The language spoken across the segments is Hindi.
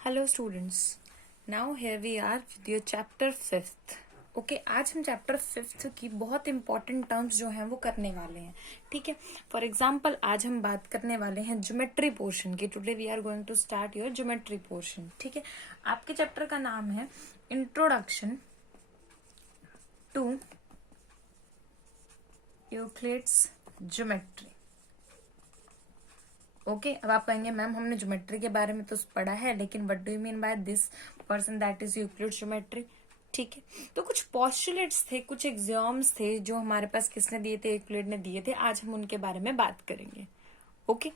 Hello students, now here we are with your chapter 5th। Okay, आज हम चैप्टर 5th की बहुत इंपॉर्टेंट टर्म्स जो हैं वो करने वाले हैं। ठीक है, फॉर एग्जांपल आज हम बात करने वाले हैं ज्योमेट्री पोर्शन की। Today we are going to start your geometry portion. ठीक है, आपके चैप्टर का नाम है introduction to Euclid's geometry. Okay, अब आप कहेंगे मैम हमने ज्योमेट्री के बारे में तो पढ़ा है, लेकिन what do you mean by this person that is Euclid geometry. ठीक है, तो कुछ पॉस्टुलेट्स थे, कुछ एग्जाम्स थे जो हमारे पास किसने दिए थे, यूक्लिड ने दिए थे। आज हम उनके बारे में बात करेंगे। Okay,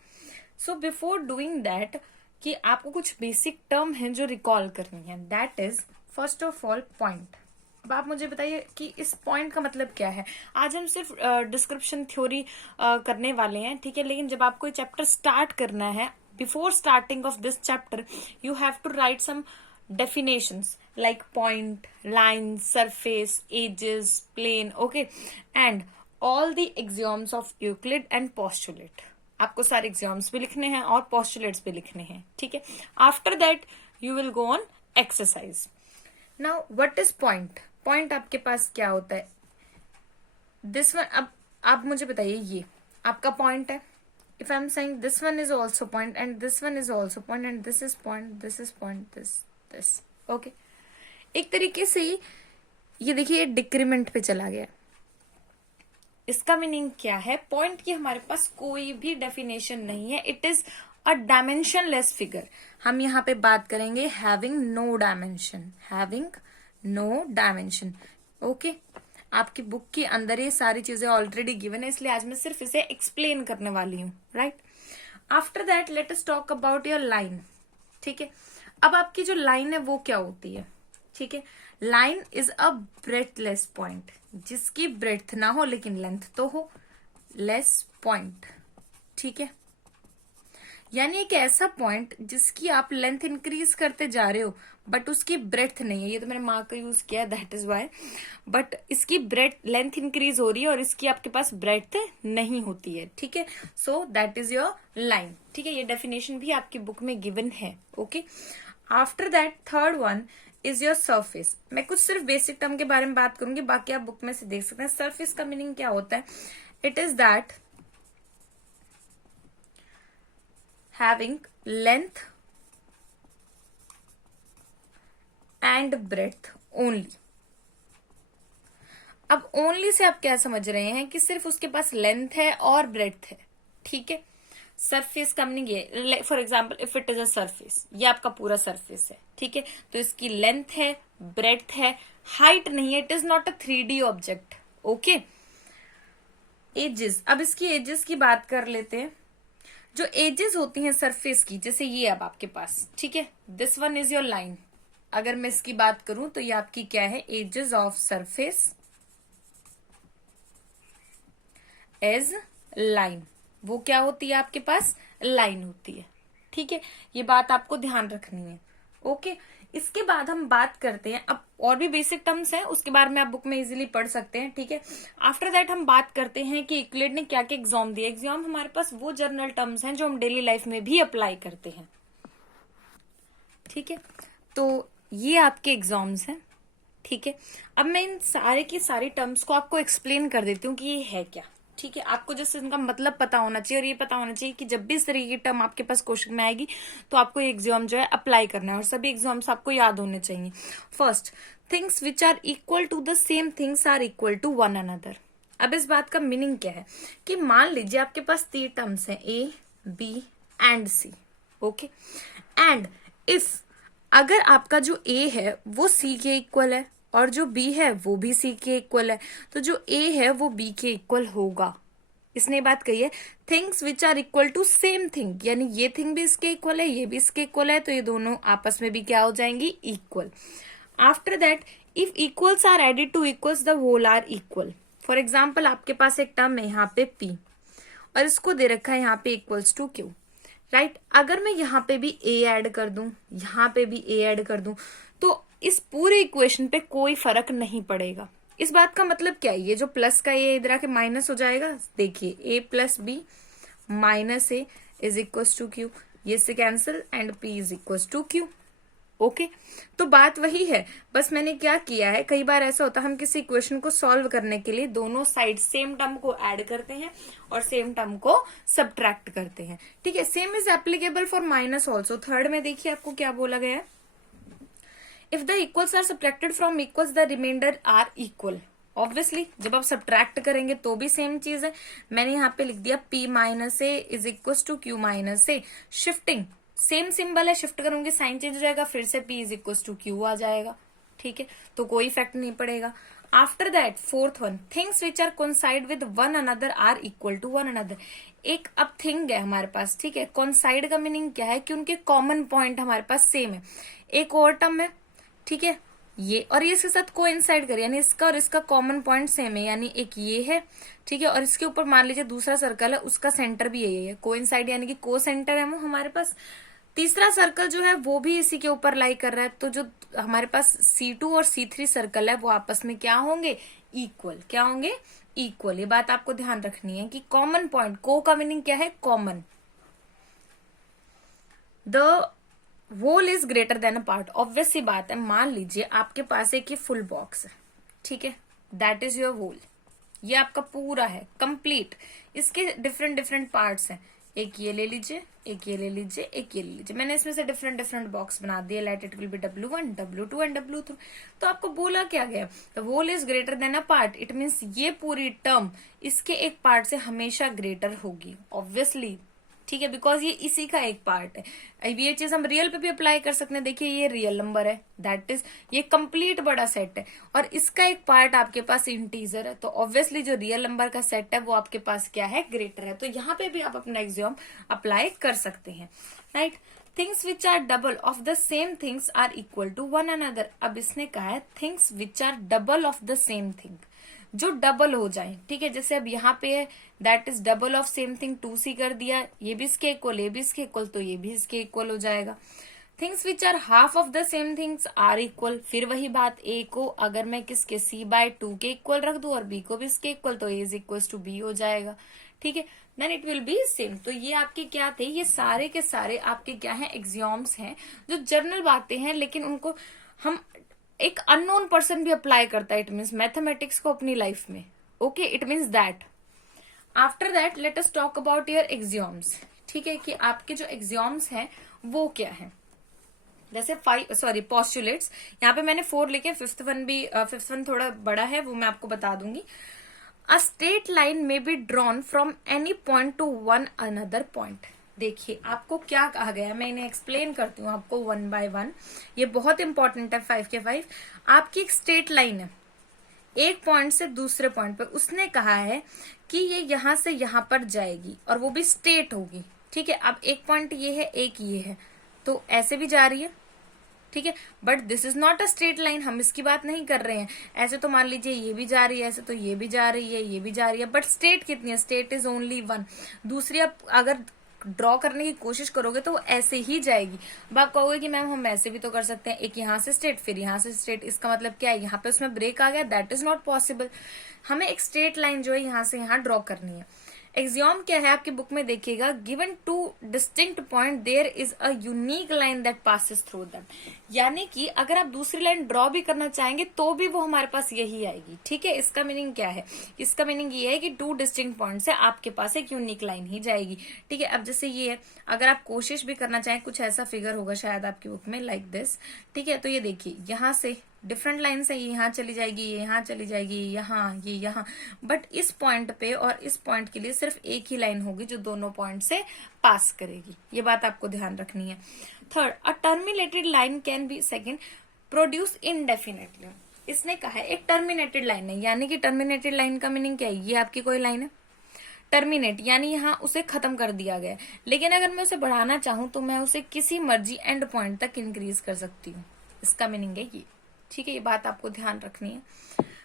so before doing that कि आपको कुछ बेसिक टर्म है जो रिकॉल करनी है, that is first of all point. अब आप मुझे बताइए कि इस पॉइंट का मतलब क्या है। आज हम सिर्फ डिस्क्रिप्शन थ्योरी करने वाले हैं। ठीक है, लेकिन जब आपको ये चैप्टर स्टार्ट करना है, before starting of this chapter you have to write some definitions like point, line, surface, edges, plane. Okay, and all the axioms of Euclid and postulate. आपको सारे एग्जाम्स भी लिखने हैं और पोस्टुलेट्स भी लिखने हैं। ठीक है, after that you will go on exercise. Now what is point. Point आपके पास क्या होता है, दिस वन। अब आप मुझे बताइए, ये आपका पॉइंट है। If I am saying this one is also point and this one is also point and this is point, this is point, this. Okay, एक तरीके से ये देखिए डिक्रीमेंट पे चला गया। इसका मीनिंग क्या है, पॉइंट की हमारे पास कोई भी डेफिनेशन नहीं है। It is a dimensionless figure. हम यहाँ पे बात करेंगे having no dimension, having no dimension. Okay, आपकी बुक के अंदर ये सारी चीजें ऑलरेडी गिवन है, इसलिए आज मैं सिर्फ इसे एक्सप्लेन करने वाली हूँ। Right, after that let us talk about your line. ठीक है, अब आपकी जो लाइन है वो क्या होती है। ठीक है, line is a breathless point, जिसकी ब्रेथ ना हो लेकिन लेंथ तो हो, लेस पॉइंट। ठीक है, यानी एक ऐसा पॉइंट जिसकी आप लेंथ इंक्रीज करते जा रहे हो बट उसकी ब्रेथ नहीं है। ये तो मैंने मार्क का यूज किया, दैट इज वाई। बट इसकी ब्रेथ लेंथ इंक्रीज हो रही है और इसकी आपके पास ब्रेथ नहीं होती है। ठीक है, so that is your line. ठीक है, ये डेफिनेशन भी आपकी बुक में गिवन है। Okay, after that third one is your surface. मैं कुछ सिर्फ बेसिक टर्म के बारे में बात करूंगी, बाकी आप बुक में से देख सकते हैं। सरफेस का मीनिंग क्या होता है, it is that having length and breadth only। अब ओनली से आप क्या समझ रहे हैं कि सिर्फ उसके पास लेंथ है और ब्रेड्थ है। ठीक है, सरफेस का मीनिंग ये, for example if it is a surface, ये आपका पूरा सरफेस है। ठीक है, तो इसकी लेंथ है, ब्रेड्थ है, हाइट नहीं है। It is not a 3D ऑब्जेक्ट। ओके, एजेस, अब इसकी एजेस की बात कर लेते हैं। जो एजेस होती हैं सरफेस की, जैसे ये अब आपके पास, ठीक है, this one is your line. अगर मैं इसकी बात करूं तो ये आपकी क्या है, edges of surface edge line. वो क्या होती है आपके पास, लाइन होती है। ठीक है, ये बात आपको ध्यान रखनी है। ओके, इसके बाद हम बात करते हैं, अब और भी बेसिक टर्म्स हैं, उसके बारे में आप बुक में इजीली पढ़ सकते हैं। ठीक है, आफ्टर दैट हम बात करते हैं कि यूक्लिड ने क्या क्या एग्जाम दिए। एग्जाम हमारे पास वो जर्नल टर्म्स हैं जो हम डेली लाइफ में भी अप्लाई करते हैं। ठीक है, तो ये आपके एग्जाम्स हैं। ठीक है, अब मैं इन सारे की सारी टर्म्स को आपको एक्सप्लेन कर देती हूँ कि ये है क्या। ठीक है, आपको जैसे इनका मतलब पता होना चाहिए और ये पता होना चाहिए कि जब भी इस तरीके की टर्म आपके पास क्वेश्चन में आएगी तो आपको ये एग्जाम जो है अप्लाई करना है, और सभी एग्जाम्स आपको याद होने चाहिए। First, things which are equal to the same things are equal to one another. अब इस बात का मीनिंग क्या है कि मान लीजिए आपके पास 3 टर्म्स हैं, A, B and C. Okay, and if अगर आपका जो ए है वो सी के इक्वल है और जो बी है वो भी सी के इक्वल है, तो जो ए है वो बी के इक्वल होगा। इसने बात कही है things which are equal to same thing, यानी ये थिंग भी इसके इक्वल है, ये भी इसके इक्वल है, तो ये दोनों आपस में भी क्या हो जाएंगी, equal. After that if equals are added to equals the whole are equal. For example आपके पास एक टर्म है यहाँ पे पी और इसको दे रखा है यहाँ पे इक्वल्स टू क्यू। राइट, अगर मैं यहाँ पे भी ए ऐड कर दूं, यहाँ पे भी ए ऐड कर दूं, तो इस पूरे इक्वेशन पे कोई फर्क नहीं पड़ेगा। इस बात का मतलब क्या है, ये जो प्लस का ए इधर आके माइनस हो जाएगा। देखिए A plus B minus A is equal to Q, ये से cancel and P is equal to Q. Okay तो बात वही है, बस मैंने क्या किया है, कई बार ऐसा होता है हम किसी इक्वेशन को सॉल्व करने के लिए दोनों साइड सेम टर्म को ऐड करते हैं और सेम टर्म को सब्ट्रैक्ट करते हैं। ठीक है, same is applicable for minus also. Third में देखिए आपको क्या बोला गया है, if the equals are subtracted from equals the remainder are equal. Obviously जब आप सब्ट्रैक्ट करेंगे तो भी सेम चीज है। मैंने यहाँ पे लिख दिया p minus A is equal to Q minus A. Shifting same symbol है, शिफ्ट करूंगी साइन चेंज हो जाएगा, फिर से p is equal to Q आ जाएगा। ठीक है, तो कोई इफेक्ट नहीं पड़ेगा। After that fourth one, things which are coincide with one another are equal to one another. एक अब थिंग है हमारे पास, ठीक है, कोइंसाइड का मीनिंग क्या है कि उनके कॉमन पॉइंट हमारे पास सेम है। एक और टर्म है, ठीक है, ये और ये इसके साथ कोइंसाइड कर, यानी इसका और इसका कॉमन पॉइंट सेम है, यानी एक ये है, ठीक है, और इसके ऊपर मान लीजिए दूसरा सर्कल है, उसका सेंटर भी यही है। कोइंसाइड यानी कि को सेंटर है वो हमारे पास। तीसरा सर्कल जो है वो भी इसी के ऊपर लाई कर रहा है, तो जो हमारे पास C2 और C3 सर्कल है वो आपस में क्या होंगे, इक्वल। क्या होंगे, इक्वल। ये बात आपको ध्यान रखनी है कि कॉमन पॉइंट, को का मीनिंग क्या है, common. The whole is greater than a part. Obvious सी बात है, मान लीजिए आपके पास एक ये फुल बॉक्स है, ठीक है, दैट इज योर होल। ये आपका पूरा है कंप्लीट, इसके डिफरेंट डिफरेंट पार्ट्स हैं। एक ये ले लीजिए, एक ये ले लीजिए, एक ये ले लीजिए। मैंने इसमें से डिफरेंट डिफरेंट बॉक्स बना दिए, let it will be W1, W2 and W3। तो आपको बोला क्या गया, the whole is greater than a part. It means ये पूरी टर्म इसके एक पार्ट से हमेशा ग्रेटर होगी, ऑब्वियसली। ठीक है, बिकॉज ये इसी का एक पार्ट है। अब ये चीज हम रियल पे भी अप्लाई कर सकते हैं। देखिए ये रियल नंबर है, दैट इज ये कंप्लीट बड़ा सेट है, और इसका एक पार्ट आपके पास इंटीजर है, तो ऑब्वियसली जो रियल नंबर का सेट है वो आपके पास क्या है, ग्रेटर है। तो यहाँ पे भी आप अपना एग्जाम अप्लाई कर सकते हैं, right. Things which are double of the same things are equal to one another. अब इसने कहा है things which are double of the same thing, जो डबल हो जाए। ठीक है, जैसे अब यहाँ पे है that is double of same thing, 2C कर दिया, ये भी इसके इक्वल, ये भी इसके इक्वल, तो ये भी इसके इक्वल हो जाएगा। Things which are half of the same things are equal. फिर वही बात, ए को अगर मैं किसके C/2 के इक्वल रख दूं और बी को भी इसके इक्वल, तो A is equal to B हो जाएगा। ठीक है, then it will be same. तो ये आपके क्या थे, ये सारे के सारे आपके क्या है, एग्जाम्स हैं, जो जनरल बातें हैं, लेकिन उनको हम एक अननोन पर्सन भी अप्लाई करता है। इट मीन्स मैथमेटिक्स को अपनी लाइफ में। Okay, it means that. After that let us talk about your exams. ठीक है, कि आपके जो एग्जाम्स हैं वो क्या है। जैसे पोस्टुलेट्स, यहाँ पे मैंने 4 लिखे, फिफ्थ वन थोड़ा बड़ा है, वो मैं आपको बता दूंगी। अ स्ट्रेट लाइन में be drawn from any point two one another point. देखिए आपको क्या कहा गया है, मैं इन्हें एक्सप्लेन करती हूँ आपको 1 by 1। ये बहुत इंपॉर्टेंट है 5 के 5। आपकी एक स्ट्रेट लाइन है, एक पॉइंट से दूसरे पॉइंट पे, उसने कहा है कि ये यहां से यहां पर जाएगी और वो भी स्ट्रेट होगी। ठीक है, अब एक पॉइंट ये है, एक ये है, तो ऐसे भी जा रही है। ठीक है, but this is not a straight line, हम इसकी बात नहीं कर रहे हैं। ऐसे तो मान लीजिए ये भी जा रही है, ऐसे तो ये भी जा रही है, ये भी जा रही है, बट स्ट्रेट कितनी है, स्ट्रेट इज ओनली 1। दूसरी आप अगर ड्रॉ करने की कोशिश करोगे तो वो ऐसे ही जाएगी। अब आप कहोगे कि मैम हम ऐसे भी तो कर सकते हैं, एक यहाँ से स्ट्रेट फिर यहाँ से स्ट्रेट, इसका मतलब क्या है, यहाँ पे उसमें ब्रेक आ गया, दैट इज नॉट पॉसिबल। हमें एक स्ट्रेट लाइन जो है यहाँ से यहाँ ड्रॉ करनी है। एग्जाम क्या है आपकी बुक में देखिएगा, given two distinct point there is a unique line that passes through them. यानी कि अगर आप दूसरी लाइन ड्रॉ भी करना चाहेंगे तो भी वो हमारे पास यही आएगी। ठीक है, इसका मीनिंग क्या है, इसका मीनिंग ये है कि 2 डिस्टिंक्ट पॉइंट से आपके पास एक यूनिक लाइन ही जाएगी। ठीक है, अब जैसे ये है, अगर आप कोशिश भी करना चाहें, कुछ ऐसा फिगर होगा शायद आपकी बुक में लाइक दिस। ठीक है, तो ये देखिए यहाँ से डिफरेंट लाइन से ये यहाँ चली जाएगी, ये यहाँ चली जाएगी, यहाँ, ये यहाँ, बट इस पॉइंट पे और इस पॉइंट के लिए सिर्फ एक ही लाइन होगी जो दोनों पॉइंट से पास करेगी। ये बात आपको ध्यान रखनी है। Third, a terminated line can be second produce indefinitely. इसने कहा है एक टर्मिनेटेड लाइन है, यानी कि टर्मिनेटेड लाइन का मीनिंग क्या है, ये आपकी कोई लाइन है टर्मिनेट, यानी यहाँ उसे खत्म कर दिया गया, लेकिन अगर मैं उसे बढ़ाना चाहूं तो मैं उसे किसी मर्जी एंड पॉइंट तक इंक्रीज कर सकती हूँ। इसका मीनिंग है ये। ठीक है, ये बात आपको ध्यान रखनी है,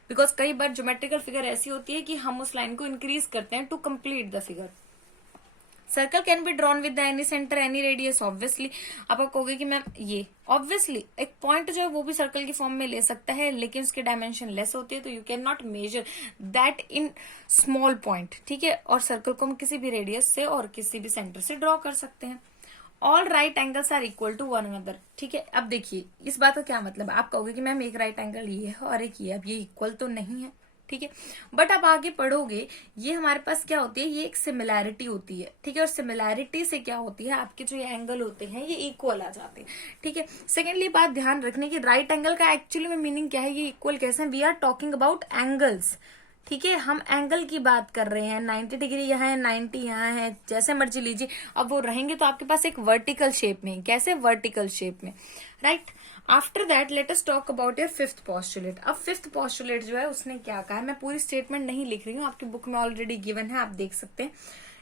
बिकॉज कई बार ज्योमेट्रिकल फिगर ऐसी होती है कि हम उस लाइन को इंक्रीज करते हैं to complete the figure. Circle can be drawn with any centre any radius. Obviously आप कहोगे कि मैम ये ऑब्वियसली एक पॉइंट जो है वो भी सर्कल की फॉर्म में ले सकता है, लेकिन उसकी डायमेंशन लेस होती है, तो you can not measure that in small point. ठीक है, और सर्कल को हम किसी भी रेडियस से और किसी भी सेंटर से ड्रॉ कर सकते हैं। All right angles are equal to one another. ठीक है, अब देखिए इस बात का क्या मतलब है, आप कहोगे कि मैम एक राइट एंगल ये है और एक ये, अब ये इक्वल तो नहीं है। ठीक है, बट आप आगे पढ़ोगे ये हमारे पास क्या होती है, ये एक सिमिलैरिटी होती है। ठीक है, और सिमिलैरिटी से क्या होती है, आपके जो ये एंगल होते हैं ये इक्वल आ जाते हैं। ठीक है, सेकेंडली बात ध्यान रखने की, राइट एंगल का एक्चुअली में मीनिंग क्या है, ये इक्वल कैसे है, we are talking about angles. ठीक है, हम एंगल की बात कर रहे हैं, 90 डिग्री यहाँ है, 90 यहाँ है, जैसे मर्जी लीजिए। अब वो रहेंगे तो आपके पास एक वर्टिकल शेप में, कैसे, वर्टिकल शेप में, right. After that let us talk about your fifth postulate. अब फिफ्थ पोस्टुलेट जो है उसने क्या कहा है, मैं पूरी स्टेटमेंट नहीं लिख रही हूँ, आपकी बुक में ऑलरेडी गिवन है, आप देख सकते हैं।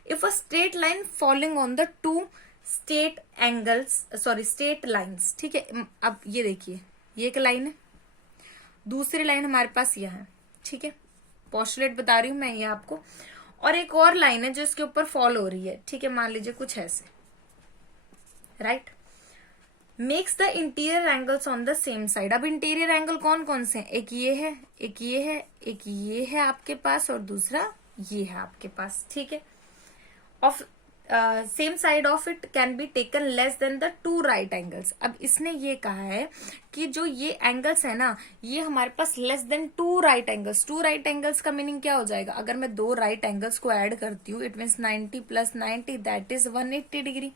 If a straight line following on the two straight angles, sorry straight lines. ठीक है, अब ये देखिए, ये एक लाइन है, दूसरी लाइन हमारे पास यह है। ठीक है, पोस्टुलेट बता रही हूं मैं ये आपको, और एक और लाइन है जो इसके ऊपर फॉलो हो रही है। ठीक है, मान लीजिए कुछ ऐसे, right. Makes the interior angles on the same side. अब इंटीरियर एंगल कौन कौन से हैं, एक ये है, एक ये है, एक ये है आपके पास, और दूसरा ये है आपके पास। ठीक है, of same side of it can be taken less than the two right angles. अब इसने ये कहा है कि जो ये एंगल्स है ना, ये हमारे पास less than two right angles. Two right angles का मीनिंग क्या हो जाएगा, अगर मैं दो राइट एंगल्स को ऐड करती हूँ, it means 90 plus 90 that is 180 degree.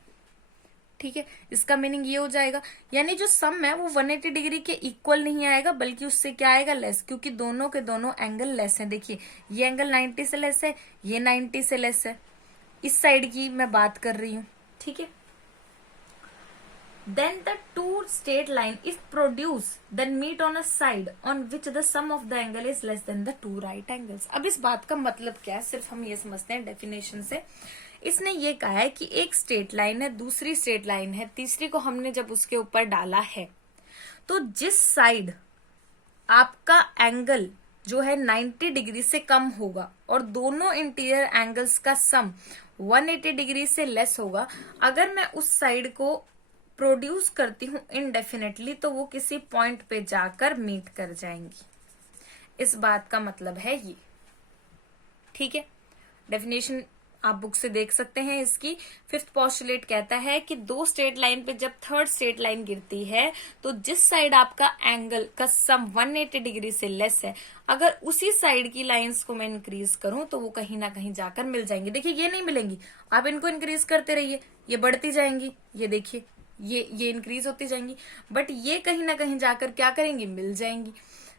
ठीक है, इसका मीनिंग ये हो जाएगा, यानी जो सम है वो 180 डिग्री के इक्वल नहीं आएगा, बल्कि उससे क्या आएगा, लेस, क्योंकि दोनों के दोनों एंगल लेस हैं। देखिए ये एंगल 90 से लेस है, ये 90 से लेस है, इस साइड की मैं बात कर रही हूं। ठीक है, then the two straight line if produce then meet on a side on which the sum of the angle is less than the two right angles. अब इस बात का मतलब क्या है, सिर्फ हम ये समझते हैं डेफिनेशन से। इसने ये कहा है कि एक स्ट्रेट लाइन है, दूसरी स्ट्रेट लाइन है, तीसरी को हमने जब उसके ऊपर डाला है, तो जिस साइड आपका एंगल जो है 90 डिग्री से कम होगा और दोनों इंटीरियर एंगल्स का सम 180 डिग्री से लेस होगा, अगर मैं उस साइड को प्रोड्यूस करती हूं इनडेफिनेटली, तो वो किसी पॉइंट पे जाकर मीट कर जाएंगी। इस बात का मतलब है ये। ठीक है, डेफिनेशन आप बुक से देख सकते हैं इसकी। फिफ्थ पोस्टुलेट कहता है कि दो स्ट्रेट लाइन पे जब थर्ड स्ट्रेट लाइन गिरती है, तो जिस साइड आपका एंगल का सम 180 डिग्री से लेस है, अगर उसी साइड की लाइंस को मैं इंक्रीज करूं तो वो कहीं ना कहीं जाकर मिल जाएंगी। देखिए ये नहीं मिलेंगी, आप इनको इंक्रीज करते रहिए, ये बढ़ती जाएंगी, ये देखिए ये इंक्रीज होती जाएंगी, बट ये कहीं ना कहीं जाकर क्या करेंगी, मिल जाएंगी।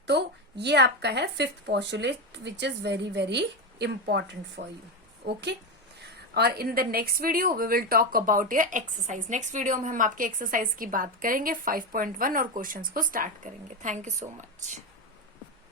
तो ये आपका है fifth postulate which is very very important for you. Okay, और in the next video we will talk about your exercise. Next video में हम आपके एक्सरसाइज की बात करेंगे 5.1 और क्वेश्चंस को स्टार्ट करेंगे। Thank you so much.